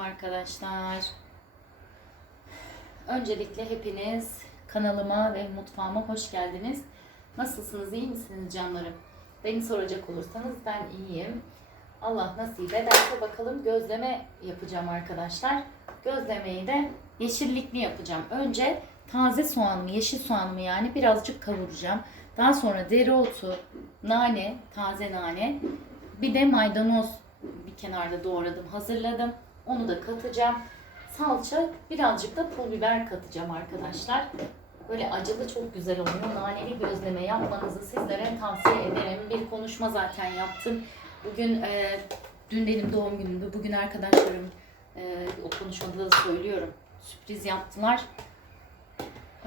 arkadaşlar. Öncelikle hepiniz kanalıma ve mutfağıma hoş geldiniz. Nasılsınız, iyi misiniz canlarım? Beni soracak olursanız ben iyiyim. Allah nasip ederse bakalım gözleme yapacağım arkadaşlar. Gözlemeyi de yeşillikli yapacağım. Önce taze soğanımı, yeşil soğanımı yani birazcık kavuracağım. Daha sonra dereotu, nane, taze nane, bir de maydanoz bir kenarda doğradım, hazırladım. Onu da katacağım. Salça, birazcık da pul biber katacağım arkadaşlar. Böyle acılı çok güzel oluyor. Naneli gözleme yapmanızı sizlere tavsiye ederim. Bir konuşma zaten yaptım. Bugün, e, dün benim doğum günümdü. Bugün arkadaşlarım e, o konuşmada da söylüyorum. Sürpriz yaptılar.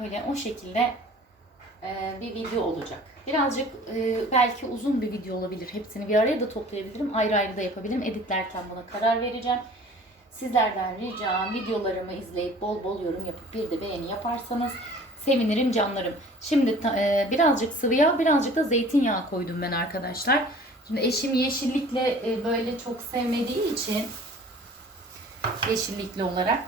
Öyle o şekilde e, bir video olacak. Birazcık e, belki uzun bir video olabilir. Hepsini bir araya da toplayabilirim. Ayrı ayrı da yapabilirim. Editlerken buna karar vereceğim. Sizlerden ricam videolarımı izleyip bol bol yorum yapıp bir de beğeni yaparsanız sevinirim canlarım. Şimdi e, birazcık sıvı yağ, birazcık da zeytinyağı koydum ben arkadaşlar. Şimdi eşim yeşillikle e, böyle çok sevmediği için yeşillikli olarak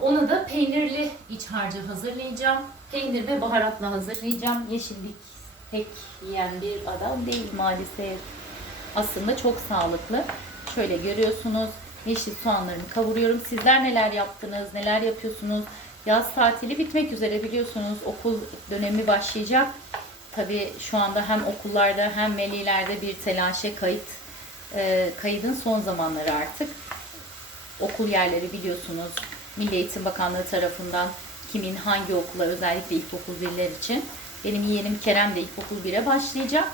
onu da peynirli iç harcı hazırlayacağım. Peynir ve baharatla hazırlayacağım. Yeşillik pek yiyen bir adam değil maalesef. Aslında çok sağlıklı. Şöyle görüyorsunuz. Yeşil soğanlarını kavuruyorum. Sizler neler yaptınız, neler yapıyorsunuz? Yaz tatili bitmek üzere biliyorsunuz. Okul dönemi başlayacak. Tabii şu anda hem okullarda hem velilerde bir telaşe kayıt. e, kaydın son zamanları artık okul yerleri biliyorsunuz Milli Eğitim Bakanlığı tarafından kimin hangi okula özellikle ilkokul birler için. Benim yeğenim Kerem de ilkokul 1'e başlayacak.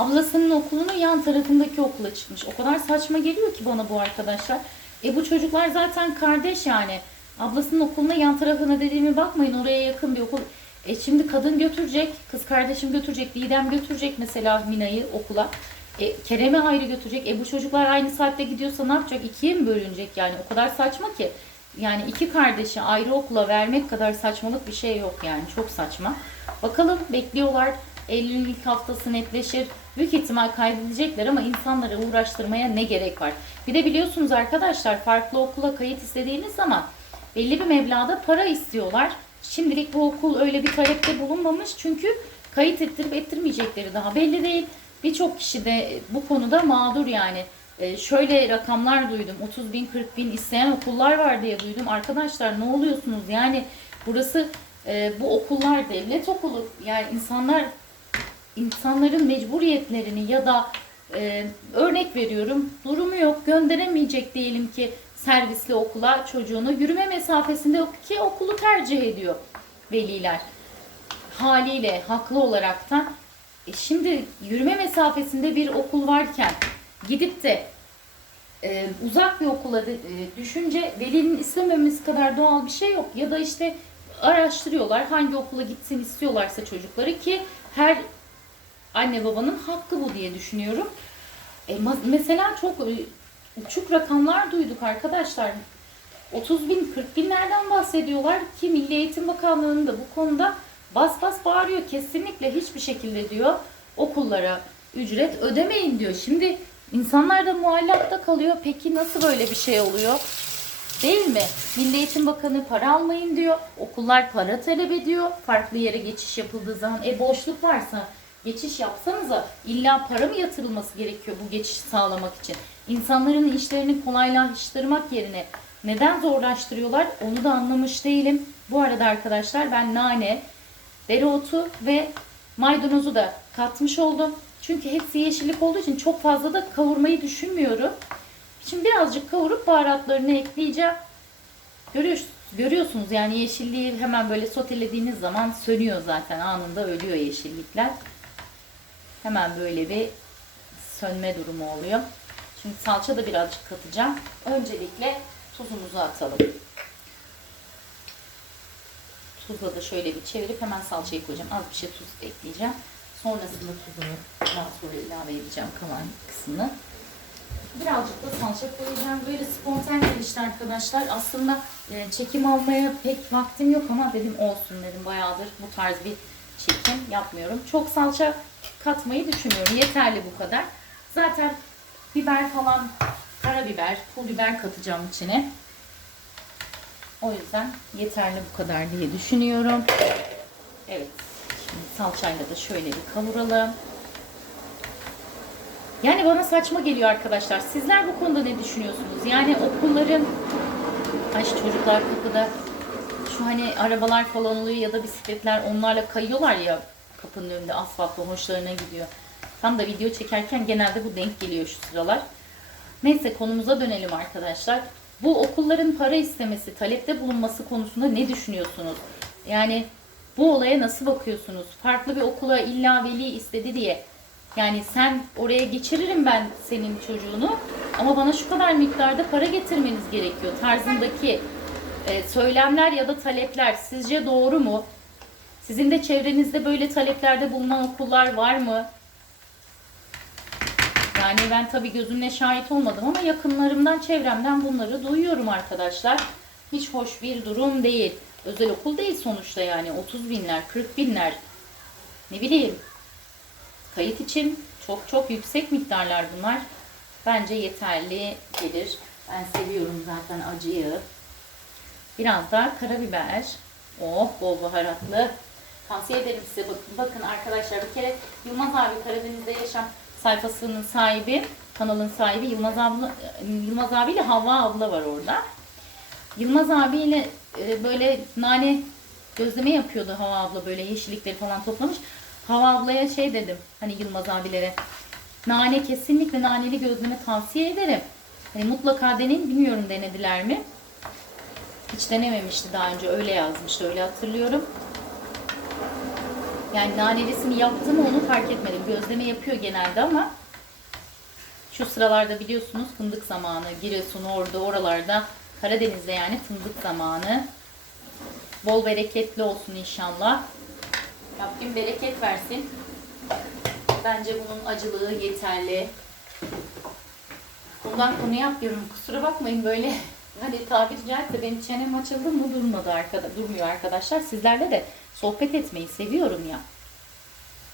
Ablasının okulunun yan tarafındaki okula çıkmış. O kadar saçma geliyor ki bana bu arkadaşlar. E bu çocuklar zaten kardeş yani. Ablasının okuluna yan tarafına dediğime bakmayın oraya yakın bir okul. E şimdi kadın götürecek, kız kardeşim götürecek, Didem götürecek mesela Mina'yı okula. E, Kerem'i ayrı götürecek. E bu çocuklar aynı saatte gidiyorsa ne yapacak? İkiye mi bölünecek yani? O kadar saçma ki. Yani iki kardeşi ayrı okula vermek kadar saçmalık bir şey yok yani. Çok saçma. Bakalım bekliyorlar. Eylül'ün ilk haftası netleşir. Büyük ihtimal kaydedecekler ama insanları uğraştırmaya ne gerek var? Bir de biliyorsunuz arkadaşlar farklı okula kayıt istediğiniz zaman belli bir meblağda para istiyorlar. Şimdilik bu okul öyle bir talepte bulunmamış çünkü kayıt ettirip ettirmeyecekleri daha belli değil. Birçok kişi de bu konuda mağdur yani. Ee, şöyle rakamlar duydum. 30 bin 40 bin isteyen okullar var diye duydum. Arkadaşlar ne oluyorsunuz? Yani burası e, bu okullar devlet okulu. Yani insanlar insanların mecburiyetlerini ya da e, örnek veriyorum durumu yok gönderemeyecek diyelim ki servisli okula çocuğunu yürüme mesafesinde ki okulu tercih ediyor veliler haliyle haklı olarak da e şimdi yürüme mesafesinde bir okul varken gidip de e, uzak bir okula de- e, düşünce velinin istememesi kadar doğal bir şey yok. Ya da işte araştırıyorlar hangi okula gitsin istiyorlarsa çocukları ki her anne babanın hakkı bu diye düşünüyorum. E, mesela çok e, uçuk rakamlar duyduk arkadaşlar. 30 bin 40 binlerden bahsediyorlar ki Milli Eğitim Bakanlığı'nın da bu konuda bas bas bağırıyor. Kesinlikle hiçbir şekilde diyor okullara ücret ödemeyin diyor. Şimdi insanlar da muallakta kalıyor. Peki nasıl böyle bir şey oluyor? Değil mi? Milli Eğitim Bakanı para almayın diyor. Okullar para talep ediyor. Farklı yere geçiş yapıldığı zaman e boşluk varsa geçiş yapsanıza illa para mı yatırılması gerekiyor bu geçişi sağlamak için? İnsanların işlerini kolaylaştırmak yerine neden zorlaştırıyorlar onu da anlamış değilim. Bu arada arkadaşlar ben nane, dereotu ve maydanozu da katmış oldum. Çünkü hepsi yeşillik olduğu için çok fazla da kavurmayı düşünmüyorum. Şimdi birazcık kavurup baharatlarını ekleyeceğim. Görüyorsunuz, görüyorsunuz yani yeşilliği hemen böyle sotelediğiniz zaman sönüyor zaten anında ölüyor yeşillikler. Hemen böyle bir sönme durumu oluyor. Şimdi salça da birazcık katacağım. Öncelikle tuzumuzu atalım. Tuzla da şöyle bir çevirip hemen salçayı koyacağım. Az bir şey tuz ekleyeceğim. Sonrasında tuzunu daha sonra ilave edeceğim kalan kısmını. Birazcık da salça koyacağım. Böyle spontan gelişti arkadaşlar. Aslında e, çekim almaya pek vaktim yok ama dedim olsun dedim. Bayağıdır bu tarz bir çekim yapmıyorum. Çok salça katmayı düşünmüyorum. Yeterli bu kadar. Zaten biber falan karabiber, pul biber katacağım içine. O yüzden yeterli bu kadar diye düşünüyorum. Evet. Şimdi salçayla da şöyle bir kavuralım. Yani bana saçma geliyor arkadaşlar. Sizler bu konuda ne düşünüyorsunuz? Yani okulların Ay çocuklar kapıda şu hani arabalar falan oluyor ya da bisikletler onlarla kayıyorlar ya kapının önünde asfaltla hoşlarına gidiyor. Tam da video çekerken genelde bu denk geliyor şu sıralar. Neyse konumuza dönelim arkadaşlar. Bu okulların para istemesi, talepte bulunması konusunda ne düşünüyorsunuz? Yani bu olaya nasıl bakıyorsunuz? Farklı bir okula illa veli istedi diye. Yani sen oraya geçiririm ben senin çocuğunu ama bana şu kadar miktarda para getirmeniz gerekiyor tarzındaki e, söylemler ya da talepler sizce doğru mu? Sizin de çevrenizde böyle taleplerde bulunan okullar var mı? Yani ben tabii gözümle şahit olmadım ama yakınlarımdan, çevremden bunları duyuyorum arkadaşlar. Hiç hoş bir durum değil. Özel okul değil sonuçta yani 30 binler, 40 binler. Ne bileyim. Kayıt için çok çok yüksek miktarlar bunlar. Bence yeterli gelir. Ben seviyorum zaten acıyı. Biraz da karabiber. Oh bol baharatlı. Tavsiye ederim size. Bakın, arkadaşlar bir kere Yılmaz abi Karadeniz'de yaşam sayfasının sahibi, kanalın sahibi Yılmaz abla, Yılmaz abiyle Havva abla var orada. Yılmaz abiyle e, böyle nane gözleme yapıyordu Hava abla böyle yeşillikleri falan toplamış. Hava ablaya şey dedim hani Yılmaz abilere nane kesinlikle naneli gözleme tavsiye ederim. Hani mutlaka deneyin bilmiyorum denediler mi? Hiç denememişti daha önce öyle yazmıştı öyle hatırlıyorum. Yani nanelisini yaptı mı onu fark etmedim. Gözleme yapıyor genelde ama şu sıralarda biliyorsunuz fındık zamanı. Giresun orada oralarda Karadeniz'de yani fındık zamanı. Bol bereketli olsun inşallah. Rabbim bereket versin. Bence bunun acılığı yeterli. Bundan konu yapıyorum. Kusura bakmayın böyle hani tabiri caizse benim çenem açıldı mı durmadı arkada, durmuyor arkadaşlar. Sizlerle de sohbet etmeyi seviyorum ya.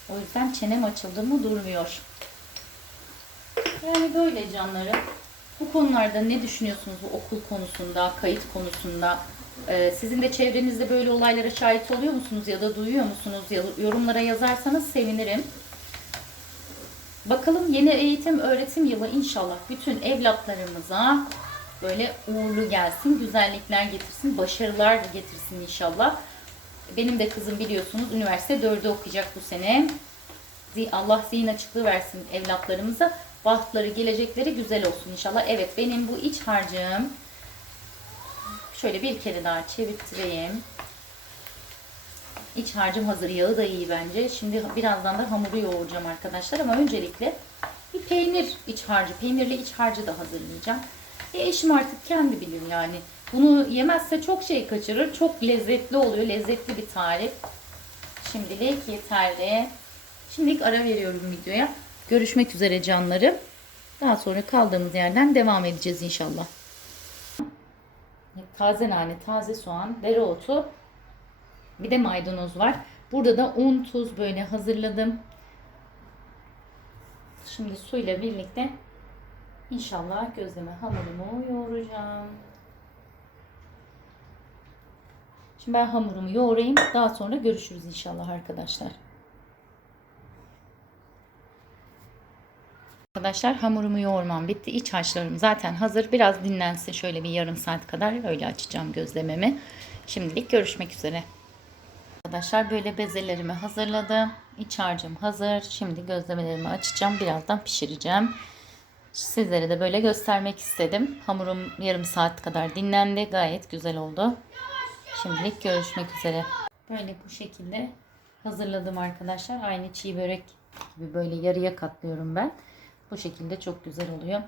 O yüzden çenem açıldı mı durmuyor. Yani böyle canlarım. Bu konularda ne düşünüyorsunuz bu okul konusunda, kayıt konusunda? Ee, sizin de çevrenizde böyle olaylara şahit oluyor musunuz ya da duyuyor musunuz? Yorumlara yazarsanız sevinirim. Bakalım yeni eğitim öğretim yılı inşallah bütün evlatlarımıza böyle uğurlu gelsin, güzellikler getirsin, başarılar getirsin inşallah. Benim de kızım biliyorsunuz üniversite 4'ü okuyacak bu sene. Allah zihin açıklığı versin evlatlarımıza. Bahtları, gelecekleri güzel olsun inşallah. Evet benim bu iç harcım. Şöyle bir kere daha çevirttireyim. İç harcım hazır. Yağı da iyi bence. Şimdi birazdan da hamuru yoğuracağım arkadaşlar. Ama öncelikle bir peynir iç harcı. Peynirli iç harcı da hazırlayacağım. E eşim artık kendi bilir yani. Bunu yemezse çok şey kaçırır. Çok lezzetli oluyor. Lezzetli bir tarif. Şimdilik yeterli. Şimdilik ara veriyorum videoya. Görüşmek üzere canlarım. Daha sonra kaldığımız yerden devam edeceğiz inşallah. Taze nane, taze soğan, dereotu, bir de maydanoz var. Burada da un, tuz böyle hazırladım. Şimdi suyla birlikte inşallah gözleme hamurumu yoğuracağım. Şimdi ben hamurumu yoğurayım. Daha sonra görüşürüz inşallah arkadaşlar. Arkadaşlar hamurumu yoğurmam bitti. İç harçlarım zaten hazır. Biraz dinlensin şöyle bir yarım saat kadar. Öyle açacağım gözlememi. Şimdilik görüşmek üzere. Arkadaşlar böyle bezelerimi hazırladım. İç harcım hazır. Şimdi gözlemelerimi açacağım. Birazdan pişireceğim. Sizlere de böyle göstermek istedim. Hamurum yarım saat kadar dinlendi. Gayet güzel oldu. Şimdilik görüşmek üzere. Böyle bu şekilde hazırladım arkadaşlar. Aynı çiğ börek gibi böyle yarıya katlıyorum ben. Bu şekilde çok güzel oluyor.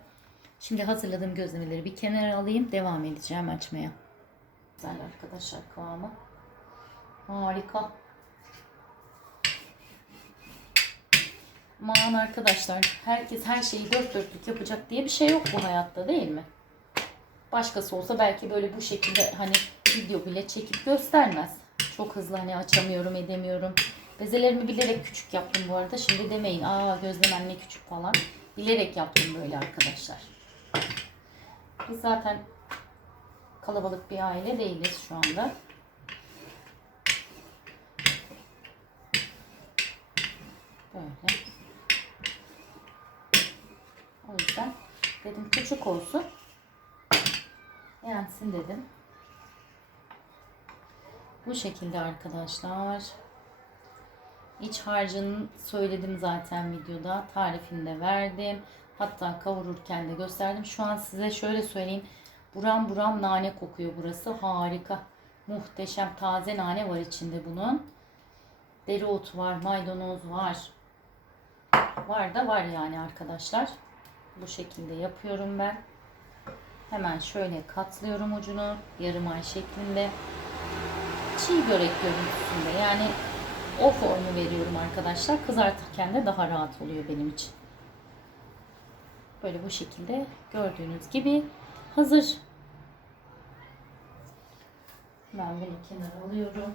Şimdi hazırladığım gözlemeleri bir kenara alayım. Devam edeceğim açmaya. Güzel arkadaşlar kıvamı. Harika. Aman arkadaşlar herkes her şeyi dört dörtlük yapacak diye bir şey yok bu hayatta değil mi? Başkası olsa belki böyle bu şekilde hani video bile çekip göstermez. Çok hızlı hani açamıyorum edemiyorum. Bezelerimi bilerek küçük yaptım bu arada. Şimdi demeyin aa gözlemem ne küçük falan. Bilerek yaptım böyle arkadaşlar. Biz zaten kalabalık bir aile değiliz şu anda. Böyle. O yüzden dedim küçük olsun. Yensin dedim. Bu şekilde arkadaşlar. İç harcını söyledim zaten videoda. Tarifini de verdim. Hatta kavururken de gösterdim. Şu an size şöyle söyleyeyim. Buram buram nane kokuyor burası. Harika. Muhteşem taze nane var içinde bunun. Dereotu var, maydanoz var. Var da var yani arkadaşlar. Bu şekilde yapıyorum ben. Hemen şöyle katlıyorum ucunu. Yarım ay şeklinde. Çiğ börek görüntüsünde. Yani o formu veriyorum arkadaşlar. Kızartırken de daha rahat oluyor benim için. Böyle bu şekilde gördüğünüz gibi hazır. Ben bunu kenara alıyorum.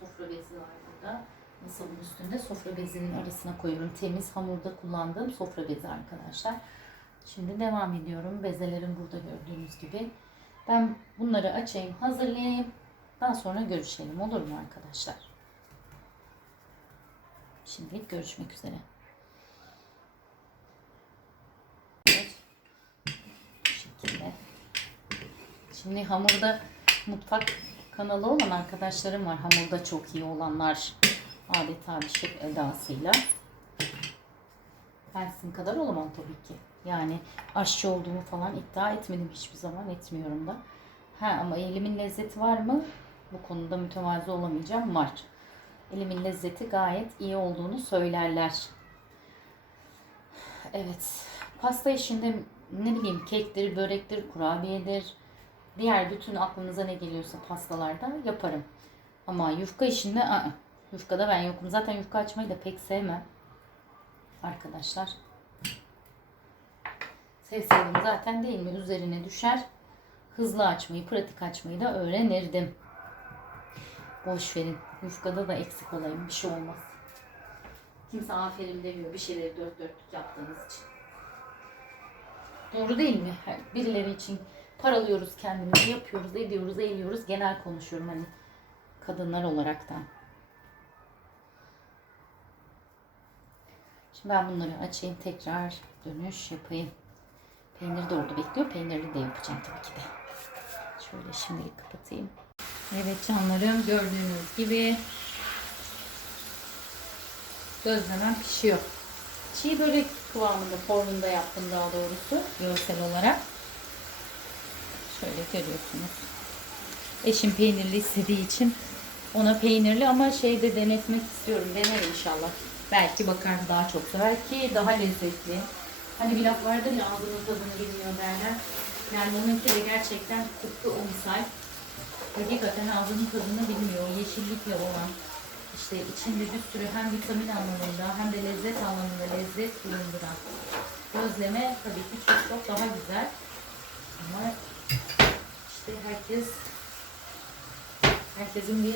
Sofra bezi var burada. Masamın üstünde sofra bezinin arasına koyuyorum. Temiz hamurda kullandığım sofra bezi arkadaşlar. Şimdi devam ediyorum. Bezelerim burada gördüğünüz gibi. Ben bunları açayım, hazırlayayım. Daha sonra görüşelim. Olur mu arkadaşlar? Şimdilik görüşmek üzere. Şekilde. Şimdi hamurda mutfak kanalı olan arkadaşlarım var. Hamurda çok iyi olanlar. Adeta bir şef edasıyla. Ben kadar olamam tabii ki. Yani aşçı olduğumu falan iddia etmedim hiçbir zaman etmiyorum da. Ha ama elimin lezzeti var mı? Bu konuda mütevazı olamayacağım. Var. Elimin lezzeti gayet iyi olduğunu söylerler. Evet. Pasta işinde ne bileyim kektir, börektir, kurabiyedir. Diğer bütün aklınıza ne geliyorsa pastalarda yaparım. Ama yufka işinde ı-ı. Yufkada ben yokum. Zaten yufka açmayı da pek sevmem. Arkadaşlar. Sevseydim zaten değil mi? Üzerine düşer. Hızlı açmayı, pratik açmayı da öğrenirdim. Boş verin. Yufkada da eksik olayım. Bir şey olmaz. Kimse aferin demiyor bir şeyleri dört dörtlük yaptığınız için. Doğru değil mi? Birileri için paralıyoruz kendimizi, yapıyoruz, ediyoruz, eğiliyoruz. Genel konuşuyorum hani kadınlar olaraktan. Şimdi ben bunları açayım tekrar dönüş yapayım. Peynir de orada bekliyor. Peynirli de yapacağım tabii ki de. Şöyle şimdilik kapatayım. Evet canlarım gördüğünüz gibi gözlemem pişiyor. Çiğ börek kıvamında formunda yaptım daha doğrusu görsel olarak. Şöyle görüyorsunuz. Eşim peynirli istediği için ona peynirli ama şeyde denetmek istiyorum. Dener inşallah. Belki bakar daha çok sever ki daha lezzetli. Hani bir laf vardır ya ağzının tadını bilmiyor derler. Yani onunki de gerçekten tıpkı o misal. Hakikaten ağzının tadını bilmiyor. Yeşillikle olan işte içinde bir sürü hem vitamin anlamında hem de lezzet anlamında lezzet bulunduran gözleme tabii ki çok çok daha güzel. Ama işte herkes herkesin bir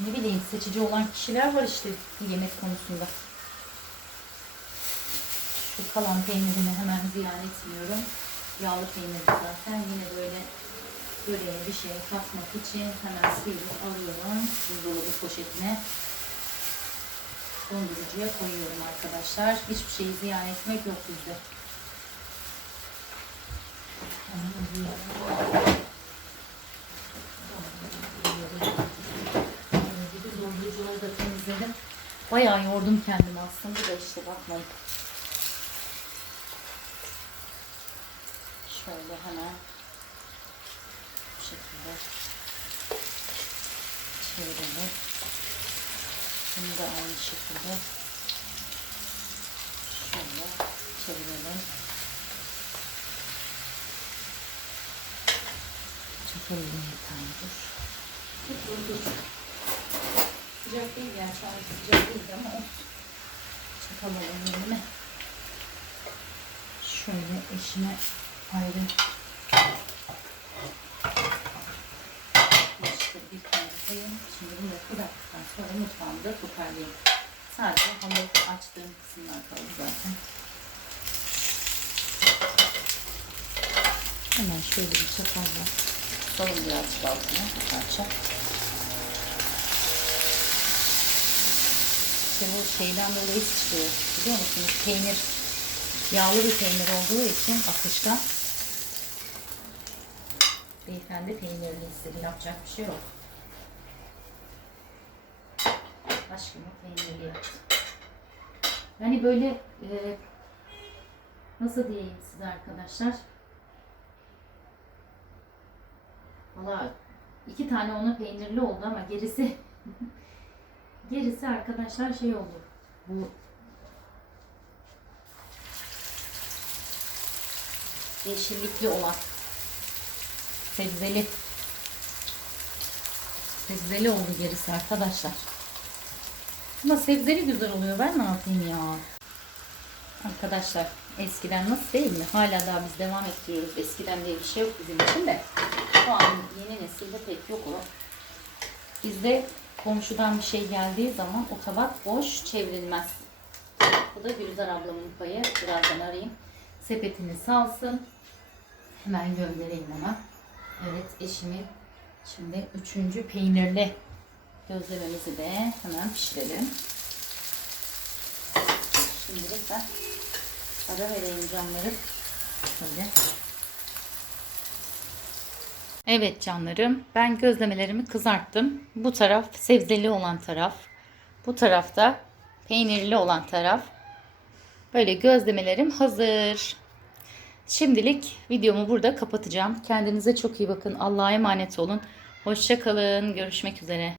ne bileyim seçici olan kişiler var işte yemek konusunda. Şu kalan peynirini hemen ziyan etmiyorum. Yağlı peyniri zaten yine böyle böreğe bir şey katmak için hemen sıyırıp alıyorum buzdolabı poşetine. Dondurucuya koyuyorum arkadaşlar. Hiçbir şeyi ziyan etmek yok bizde. Hemen alıyorum. gibi dondurucuları da temizledim. Bayağı yordum kendimi aslında da işte bakmayın. Şöyle hemen bu şekilde çevirelim. Bunu da aynı şekilde şöyle çevirelim. Çekelim dur. Dur dur dur. Sıcak değil yani şu sıcak değil ama olsun. Çakalım elime. Şöyle eşime ayrı işte bir tane koyayım. Şimdi bunu da kızarttıktan sonra mutfağımda toparlayayım. Sadece hamur açtığım kısımlar kaldı zaten. Hemen şöyle bir çatalla salın birazcık altına parça. İşte bu şeyden dolayı sıçrıyor. Biliyor musunuz? Peynir, yağlı bir peynir olduğu için akışkan. Beyefendi peynirli istedi. Yapacak bir şey yok. Aşkımı peynirli yaptım. Yani böyle e, nasıl diyeyim size arkadaşlar? Valla iki tane ona peynirli oldu ama gerisi gerisi arkadaşlar şey oldu. Bu yeşillikli olan sebzeli sebzeli oldu gerisi arkadaşlar. Ama sebzeli güzel oluyor. Ben ne yapayım ya? Arkadaşlar eskiden nasıl değil mi? Hala daha biz devam ettiriyoruz. Eskiden diye bir şey yok bizim için de. Şu an yeni nesilde pek yok o. Bizde komşudan bir şey geldiği zaman o tabak boş çevrilmez. Bu da Gülizar ablamın payı. Birazdan arayayım. Sepetini salsın. Hemen göndereyim ona. Evet eşimi şimdi üçüncü peynirli gözlememizi de hemen pişirelim. Şimdilik ben ara vereyim canlarım. Şöyle. Evet canlarım ben gözlemelerimi kızarttım. Bu taraf sebzeli olan taraf. Bu tarafta peynirli olan taraf. Böyle gözlemelerim hazır. Şimdilik videomu burada kapatacağım. Kendinize çok iyi bakın. Allah'a emanet olun. Hoşça kalın. Görüşmek üzere.